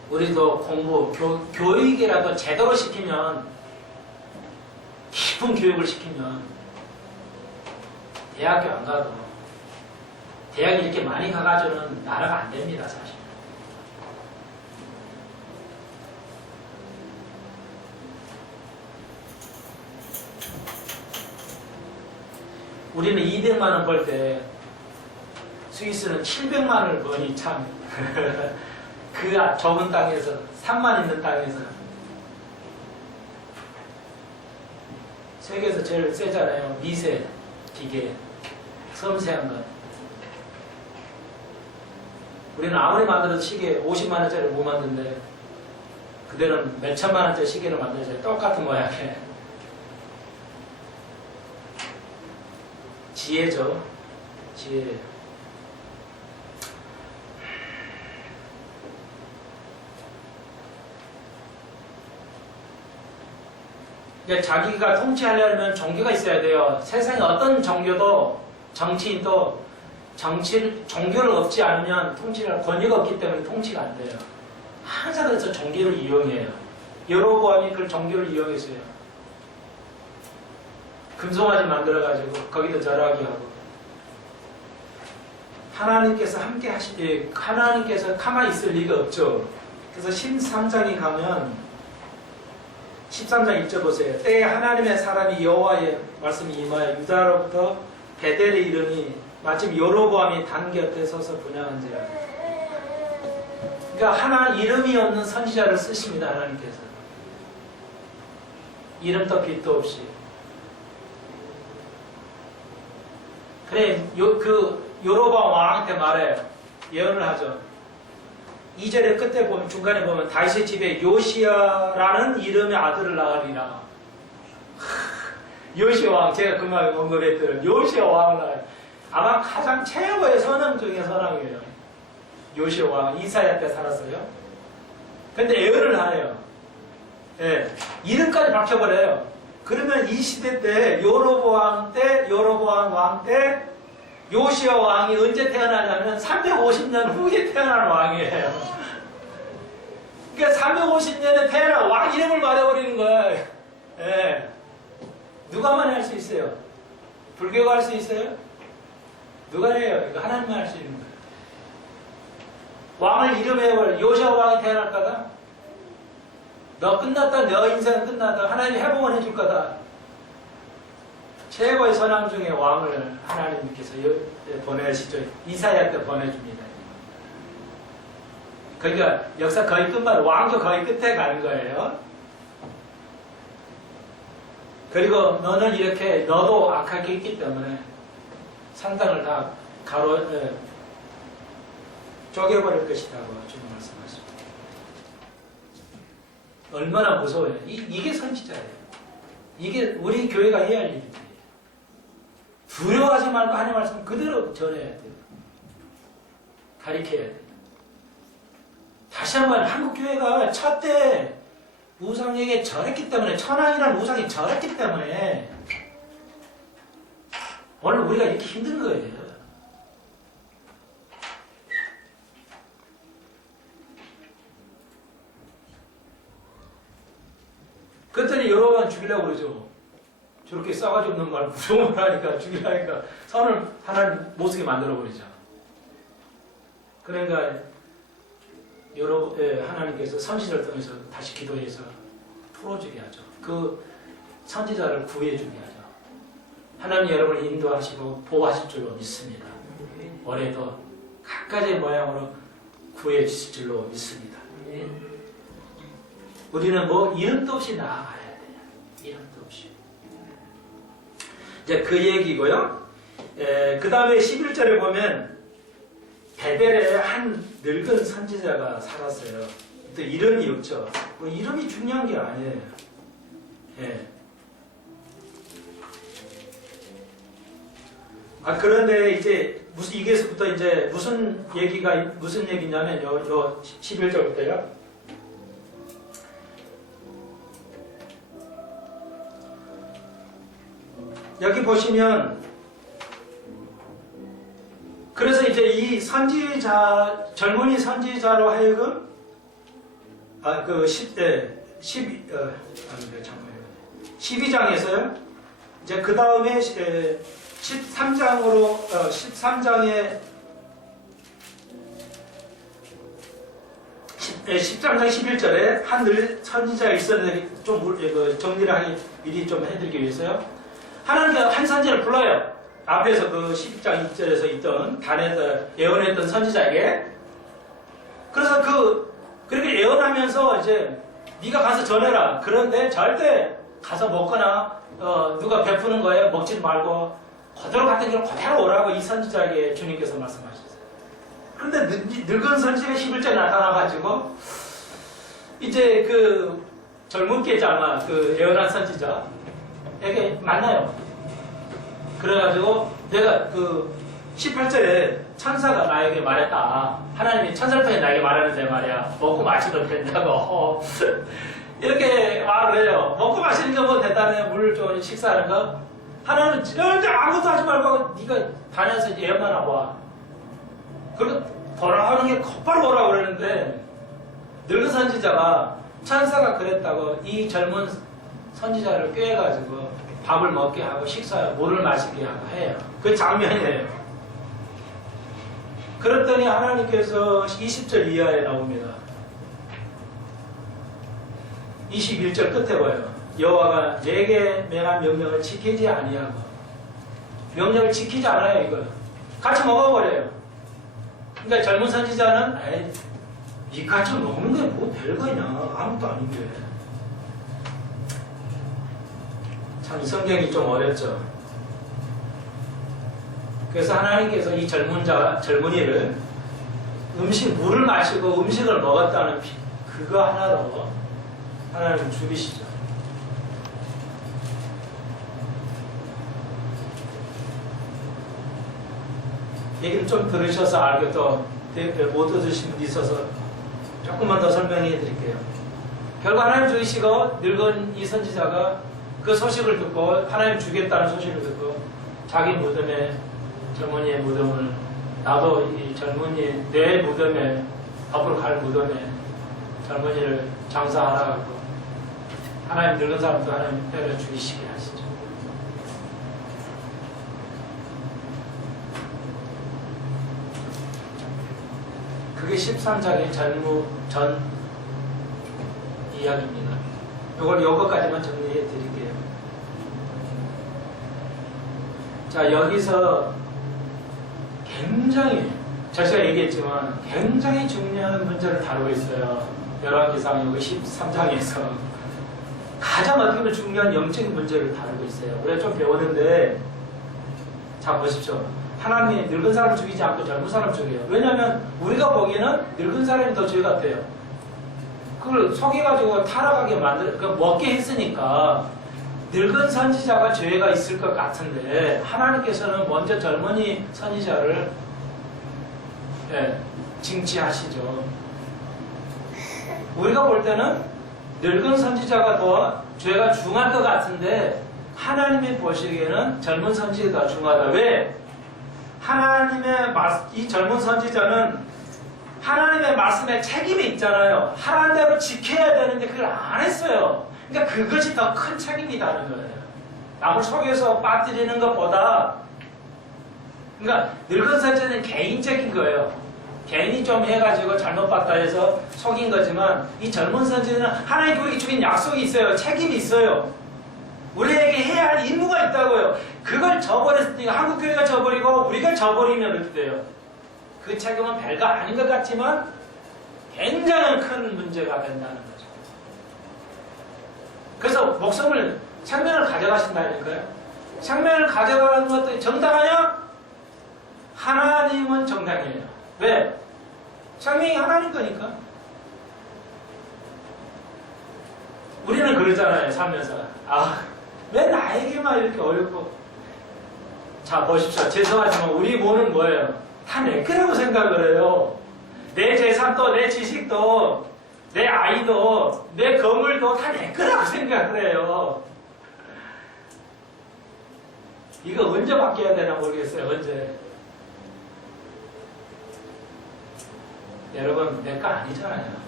우리도 공부, 교육이라도 제대로 시키면, 깊은 교육을 시키면 대학교 안 가도 대학 이렇게 많이 가가지고는 나라가 안 됩니다, 사실. 우리는 200만 원 벌 때 스위스는 700만 원을 버니 참. 그 좁은 땅에서 3만 있는 땅에서 세계에서 제일 세잖아요. 미세 기계 섬세한 것. 우리는 아무리 만들어도 시계 50만 원짜리 못 만드는데 그들은 몇 천만 원짜리 시계를 만들어서 똑같은 모양에. 지혜죠. 지혜. 자기가 통치하려면 종교가 있어야 돼요. 세상에 어떤 종교도 정치인도 종교를 없지 않으면 통치를 권위가 없기 때문에 통치가 안 돼요. 항상 그래서 종교를 이용해요. 여로보암이 그 종교를 이용했어요. 금송아지 만들어가지고 거기도 절하게 하고 하나님께서 함께 하나님께서 가만히 있을 리가 없죠. 그래서 13장에 가면 13장 읽어보세요. 때에 하나님의 사람이 여호와의 말씀이 임하여 유다로부터 베델의 이름이 마침 여로보암이 단 곁에 서서 분양한지라. 그러니까 하나 이름이 없는 선지자를 쓰십니다. 하나님께서. 이름도 빛도 없이. 그래 여로보암 왕한테 말해요. 예언을 하죠. 2절의 끝에 보면 중간에 보면 다윗의 집에 요시야라는 이름의 아들을 낳으리라. 요시야 왕, 제가 금방 언급했던 요시야 왕을 낳아요. 아마 가장 최고의 선왕 중에 선왕이에요. 요시야 왕, 이사야 때 살았어요. 근데 예언을 하네요. 예, 이름까지 바뀌어버려요. 그러면 이 시대 때 여로보암 왕 때 요시야 왕이 언제 태어나냐면 350년 후에 태어난 왕이에요. 그러니까 350년에 태어난 왕 이름을 말해버리는 거예요. 예. 누가만 할 수 있어요? 불교가 할 수 있어요? 누가 해요? 이거 하나님만 할 수 있는 거예요. 왕을 이름해버려. 요시야 왕이 태어날까다? 너 끝났다. 너 인생은 끝났다. 하나님이 회복을 해줄 거다. 최고의 선왕 중에 왕을 하나님께서 보내시죠. 이사야 때 보내줍니다. 그러니까 역사 거의 끝만, 왕조 거의 끝에 가는 거예요. 그리고 너는 이렇게, 너도 악하게 있기 때문에 산당을 다 쪼개버릴 것이라고 주님 말씀하십니다. 얼마나 무서워요. 이게 선지자예요. 이게 우리 교회가 해야 할 일입니다. 두려워하지 말고 하나님 말씀 그대로 전해야 돼요. 가르쳐야 돼요. 다시 한번 한국교회가 첫때 우상에게 절했기 때문에, 천왕이라는 우상이 절했기 때문에 오늘 우리가 이렇게 힘든 거예요. 그랬더니 여러 번 죽이려고 그러죠. 저렇게 싸가지 없는 말 무서운 말 하니까 죽이려니까 선을 하나님 못쓰게 만들어버리죠. 그러니까 하나님께서 선지자를 통해서 다시 기도해서 풀어주게 하죠. 그 선지자를 구해주게 하죠. 하나님 여러분을 인도하시고 보호하실 줄로 믿습니다. 올해도 각가지 모양으로 구해 주실 줄로 믿습니다. 우리는 뭐 이름도 없이 나아가야 돼요. 이름도 없이. 이제 그 얘기고요. 그 다음에 11절에 보면 베델에 한 늙은 선지자가 살았어요. 또 이름이 없죠. 뭐 이름이 중요한 게 아니에요. 예. 그런데 이제 무슨 이게서부터 이제 무슨 얘기냐면 요 11절부터요. 여기 보시면 그래서 이제 이 선지자 젊은이 선지자로 하여금 12장에서요. 이제 그 다음에 13장으로 13장에 13장 11절에 한 선지자가 있었는데 좀 정리를 하기 미리 좀 해드리기 위해서요. 하나님께서 한 선지자를 불러요. 앞에서 그 12장 2절에서 있던 단에서 예언했던 선지자에게. 그래서 그렇게 예언하면서 이제 네가 가서 전해라. 그런데 절대 가서 먹거나 누가 베푸는 거에 먹지 말고 그대로 같은 길로 그대로 오라고 이 선지자에게 주님께서 말씀하셨어요. 그런데 늙은 선지자가 11절에 나타나가지고 이제 그 젊은께 아마 그 예언한 선지자에게 만나요. 그래가지고 내가 그 18절에 천사가 나에게 말했다. 하나님이 천사를 통해 나에게 말하는데 말이야. 먹고 마시도 된다고. 이렇게 말을 해요. 먹고 마시는 게 뭐 대단해. 물 좀 식사하는 거. 하나님은 절대 아무것도 하지 말고 네가 다녀서 예언만 하고 와. 그리고 돌아오는 게 곧바로 오라고 그러는데 늙은 선지자가 천사가 그랬다고 이 젊은 선지자를 꾀해가지고 밥을 먹게 하고 물을 마시게 하고 해요. 그 장면이에요. 그랬더니 하나님께서 20절 이하에 나옵니다. 21절 끝에 봐요. 여호와가 내게 명한 명령을 지키지 아니하고 명령을 지키지 않아요. 이거 같이 먹어버려요. 그러니까 젊은 선지자는 이 같이 먹는 게 뭐 별거냐. 아무것도 아닌데. 참 성경이 좀 어렵죠. 그래서 하나님께서 이 젊은이를 물을 마시고 음식을 먹었다는 그거 하나로 하나님 죽이시죠. 얘기를 좀 들으셔서 알게 또 못 들으신 분이 있어서 조금만 더 설명해 드릴게요. 결국 하나님 죽이시고 늙은 이 선지자가 그 소식을 듣고 하나님 죽였다는 소식을 듣고 자기 무덤에 젊은이의 무덤을 나도 이 젊은이 내 무덤에 앞으로 갈 무덤에 젊은이를 장사하라고 하나님 늙은 사람도 하나님 때려 죽이시게 하시죠. 그게 13장의 전 이야기입니다. 요거까지만 정리해 드릴게요. 자, 여기서 굉장히, 제가 얘기했지만 굉장히 중요한 문제를 다루고 있어요. 열왕기상 여기 13장에서 가장 어떻게 보면 중요한 영적인 문제를 다루고 있어요. 우리가 좀 배웠는데, 자, 보십시오. 하나님이 늙은 사람 죽이지 않고 젊은 사람 죽여요. 왜냐하면 우리가 보기에는 늙은 사람이 더 죄 같아요. 그걸 속여가지고 타락하게 먹게 했으니까 늙은 선지자가 죄가 있을 것 같은데 하나님께서는 먼저 젊은이 선지자를 징치하시죠. 우리가 볼 때는 늙은 선지자가 더 죄가 중할 것 같은데 하나님이 보시기에는 젊은 선지자가 더 중하다. 왜? 이 젊은 선지자는 하나님의 말씀에 책임이 있잖아요. 하라는 대로 지켜야 되는데 그걸 안 했어요. 그러니까 그것이 더 큰 책임이다는 거예요. 남을 속여서 빠뜨리는 것보다, 그러니까 늙은 선지자는 개인적인 거예요. 개인이 좀 해가지고 잘못 봤다 해서 속인 거지만 이 젊은 선지자는 하나님 우리에게 주신 약속이 있어요. 책임이 있어요. 우리에게 해야 할 임무가 있다고요. 그걸 저버렸을 때 한국교회가 저버리고 우리가 저버리면 이렇게 돼요. 그 책임은 별거 아닌 것 같지만 굉장히 큰 문제가 된다는 거죠. 그래서 목숨을, 생명을 가져가신다니까요. 생명을 가져가는 것도 정당하냐? 하나님은 정당해요. 왜? 생명이 하나님 거니까. 우리는 그러잖아요, 살면서. 왜 나에게만 이렇게 어렵고. 자, 보십시오. 죄송하지만 우리 몸은 뭐예요? 다 내 거라고 생각을 해요. 내 재산도, 내 지식도, 내 아이도, 내 건물도 다 내 거라고 생각을 해요. 이거 언제 바뀌어야 되나 모르겠어요, 언제. 여러분, 내 거 아니잖아요.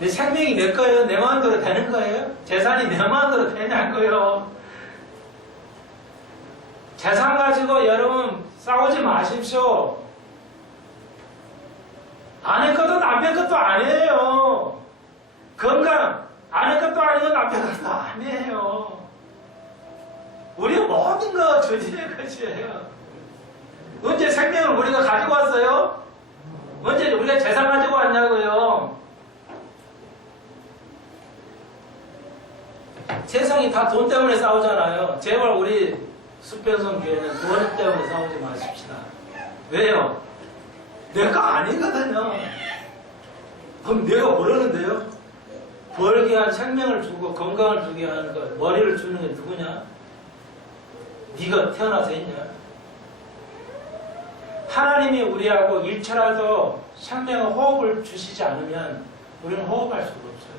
내 생명이 내 거예요? 내 마음대로 되는 거예요? 재산이 내 마음대로 되냐고요? 재산 가지고 여러분 싸우지 마십시오. 아내 것도 남편 것도 아니에요. 건강, 아내 것도 아니고 남편 것도 아니에요. 우리 모든 거 주님의 것이에요. 언제 생명을 우리가 가지고 왔어요? 언제 우리가 재산 가지고 왔냐고요? 세상이 다 돈 때문에 싸우잖아요. 제발 우리 수변성 교회는 돈 때문에 싸우지 마십시다. 왜요? 내가 아니거든요. 그럼 내가 모르는데요? 벌게 한 생명을 주고 건강을 주게 하는 것, 머리를 주는 게 누구냐? 네가 태어나서 했냐? 하나님이 우리하고 일초라도 생명의 호흡을 주시지 않으면 우리는 호흡할 수가 없어요.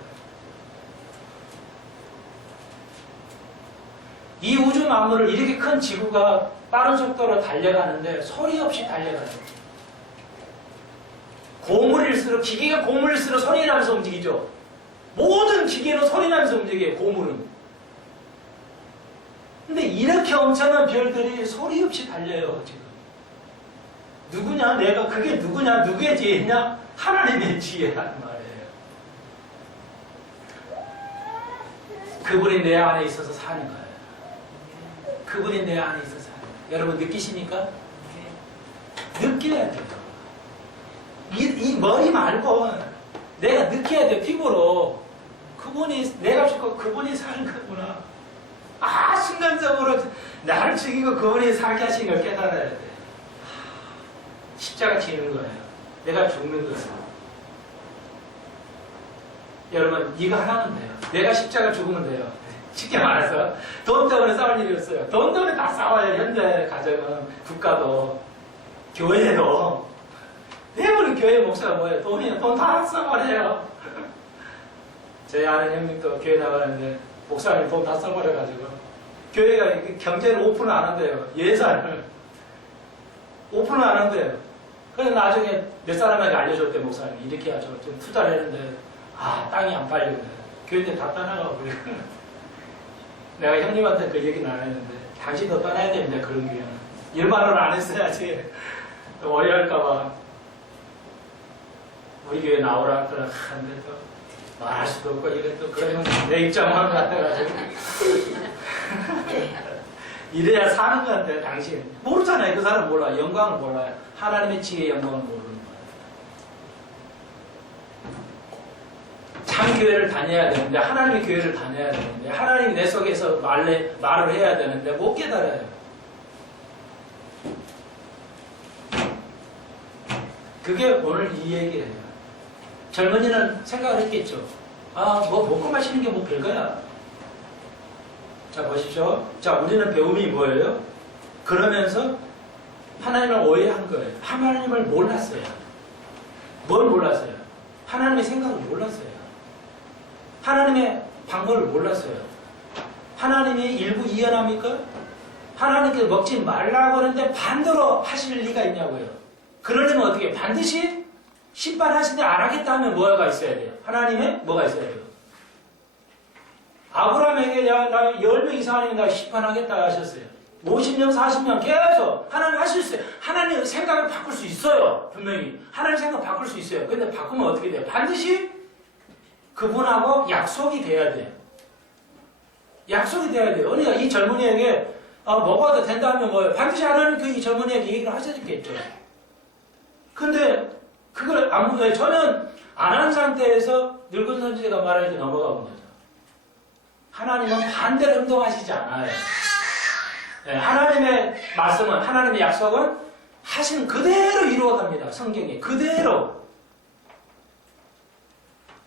이 우주 만물을 이렇게 큰 지구가 빠른 속도로 달려가는데 소리 없이 달려가요. 고물일수록, 기계가 고물일수록 소리 나면서 움직이죠. 모든 기계는 소리 나면서 움직여요, 고물은. 근데 이렇게 엄청난 별들이 소리 없이 달려요, 지금. 누구냐? 내가, 그게 누구냐? 누구의 지혜냐? 하나님의 지혜라는 말이에요. 그분이 내 안에 있어서 사는 거예요. 그분이 내 안에 있어서 사는 거예요. 여러분 느끼십니까? 느껴야 돼요. 이 머리 말고 내가 느껴야 돼요. 피부로. 그분이, 내가 죽고 그분이 사는 거구나. 순간적으로 나를 죽이고 그분이 살게 하신 걸 깨달아야 돼. 십자가 지는 거예요. 내가 죽는 거예요. 여러분, 이거 하나면 돼요. 내가 십자가 죽으면 돼요. 쉽게 말해서 돈 때문에 싸울 일이 없어요. 돈 때문에 다 싸워요. 현대 가정은, 국가도, 교회도. 대부분 교회 목사가 뭐예요? 돈이에요. 돈 다 써버려요. 제 아는 형님도 교회 나가는데 목사님 돈 다 써버려가지고 교회가 경제를 오픈을 안 한대요. 예산을 오픈을 안 한대요. 그래서 나중에 몇 사람에게 알려줬대. 목사님 이렇게 해야죠. 좀 투자를 했는데 땅이 안 팔리고 교회들 다 떠나가고 그래. 내가 형님한테 그 얘기는 안 했는데 당신도 떠나야 됩니다. 그런 교회는. 일반을 안 했어야지. 오해할까봐 우리 교회 나오라 하는데 또 말할 수도 없고 이래 또 그러면 내 입장만 같아가지고 이래야 사는 건데 당신 모르잖아요. 그 사람 몰라요. 영광을 몰라요. 하나님의 지혜의 영광을 모르는 거예요. 참 교회를 다녀야 되는데 하나님의 교회를 다녀야 되는데 하나님이 내 속에서 말을 해야 되는데 못 깨달아요. 그게 오늘 이 얘기예요. 젊은이는 생각을 했겠죠. 뭐 먹고 마시는 게 뭐 별거야. 자, 보십시오. 자, 우리는 배움이 뭐예요? 그러면서 하나님을 오해한 거예요. 하나님을 몰랐어요. 뭘 몰랐어요? 하나님의 생각을 몰랐어요. 하나님의 방법을 몰랐어요. 하나님이 일부 이해합니까? 하나님께 먹지 말라고 하는데 반대로 하실 리가 있냐고요. 그러려면 어떻게 해요? 반드시 심판하시는데 안 하겠다 하면 뭐가 있어야 돼요? 하나님의 뭐가 있어야 돼요? 아브라함에게 나 10명 이상이면 나 심판하겠다 하셨어요. 50명, 40명 계속 하나님 하셨어요. 하나님 생각을 바꿀 수 있어요. 분명히. 하나님 생각 바꿀 수 있어요. 근데 바꾸면 어떻게 돼요? 반드시 그분하고 약속이 돼야 돼요. 약속이 돼야 돼요. 그러니까 이 젊은이에게 먹어도 된다면 뭐예요? 반드시 하나님 이 젊은이에게 얘기를 하셔야겠죠. 근데 그걸 저는 안 한 상태에서 늙은 선지자가 말하니까 넘어가는 거죠. 하나님은 반대로 행동하시지 않아요. 네, 하나님의 말씀은, 하나님의 약속은 하신 그대로 이루어갑니다. 성경에 그대로.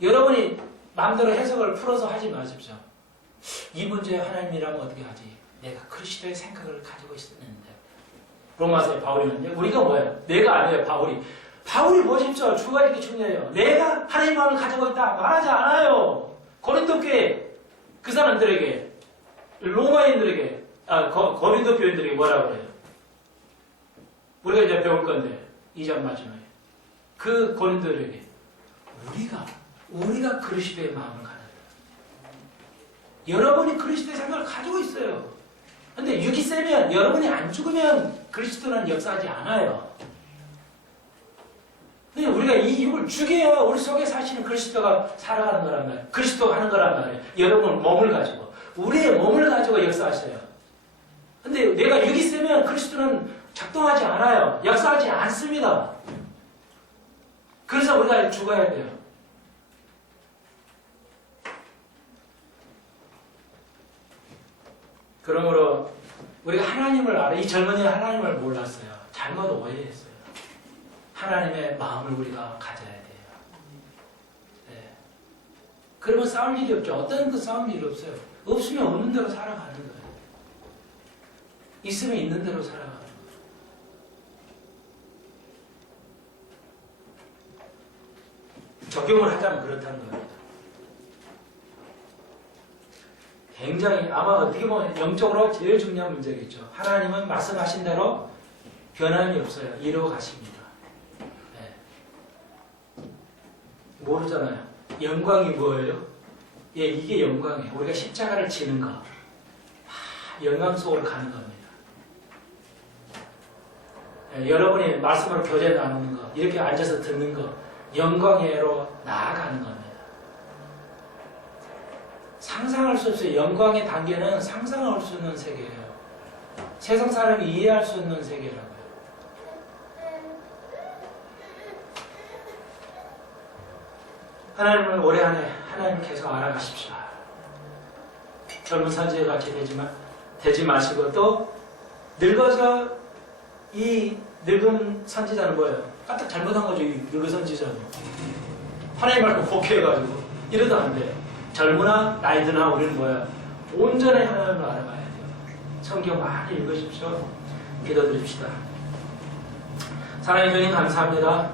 여러분이 마음대로 해석을 풀어서 하지 마십시오. 이 문제에 하나님이라면 어떻게 하지? 내가 그리스도의 생각을 가지고 있었는데. 로마서의 바울이는요. 우리가 뭐예요? 내가 아니에요. 바울이 보십시오. 주가 이렇게 중요해요. 내가 하나님의 마음을 가지고 있다 말하지 않아요. 고린도 교회 그 사람들에게, 로마인들에게, 고린도 교인들에게 뭐라고 그래요? 우리가 이제 배울 건데 2장 마지막에 그 고린도들에게 우리가 그리스도의 마음을 가졌다. 여러분이 그리스도의 생각을 가지고 있어요. 근데 육이 세면, 여러분이 안 죽으면 그리스도는 역사하지 않아요. 근데 우리가 이 육을 죽여야 우리 속에 사시는 그리스도가 살아가는 거란 말이에요. 그리스도가 하는 거란 말이에요. 여러분 몸을 가지고, 우리의 몸을 가지고 역사하셔요. 근데 내가 육이 세면 그리스도는 작동하지 않아요. 역사하지 않습니다. 그래서 우리가 죽어야 돼요. 그러므로 우리가 하나님을 알아. 이 젊은이는 하나님을 몰랐어요. 잘못 오해했어요. 하나님의 마음을 우리가 가져야 돼요. 네. 그러면 싸울 일이 없죠. 어떤 그 싸울 일이 없어요. 없으면 없는 대로 살아가는 거예요. 있으면 있는 대로 살아가는 거예요. 적용을 하자면 그렇다는 겁니다. 굉장히 아마 어떻게 보면 영적으로 제일 중요한 문제겠죠. 하나님은 말씀하신 대로 변함이 없어요. 이루어 가십니다. 네. 모르잖아요. 영광이 뭐예요? 예, 이게 영광이에요. 우리가 십자가를 지는 거. 영광 속으로 가는 겁니다. 예, 여러분이 말씀으로 교제 나누는 거, 이렇게 앉아서 듣는 거, 영광으로 나아가는 겁니다. 상상할 수 없어요. 영광의 단계는 상상할 수 없는 세계예요. 세상 사람이 이해할 수 없는 세계라고요. 하나님을 올해 안에 하나님 계속 알아가십시오. 젊은 선지자 같이 되지 마시고, 또 늙어서 이 늙은 선지자는 뭐예요? 까딱 잘못한 거죠. 이 늙은 선지자는 하나님 말고 복해가지고 이러도 안 돼요. 젊으나 나이 드나 우리는 뭐야? 온전히 하나님을 알아가야 돼요. 성경 많이 읽으십시오. 기도드립시다. 사랑의 주님 감사합니다.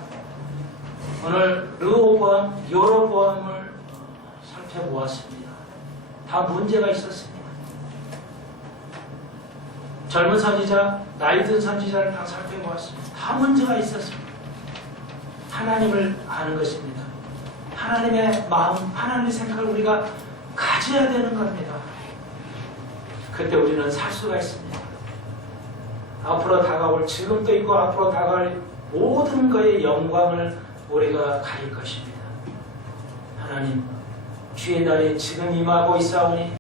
오늘 르호보암, 여로보암을 살펴보았습니다. 다 문제가 있었습니다. 젊은 선지자, 나이 든 선지자를 다 살펴보았습니다. 다 문제가 있었습니다. 하나님을 아는 것입니다. 하나님의 마음, 하나님의 생각을 우리가 가져야 되는 겁니다. 그때 우리는 살 수가 있습니다. 앞으로 다가올, 지금도 있고 앞으로 다가올 모든 것의 영광을 우리가 가질 것입니다. 하나님, 주의 날이 지금 임하고 있사오니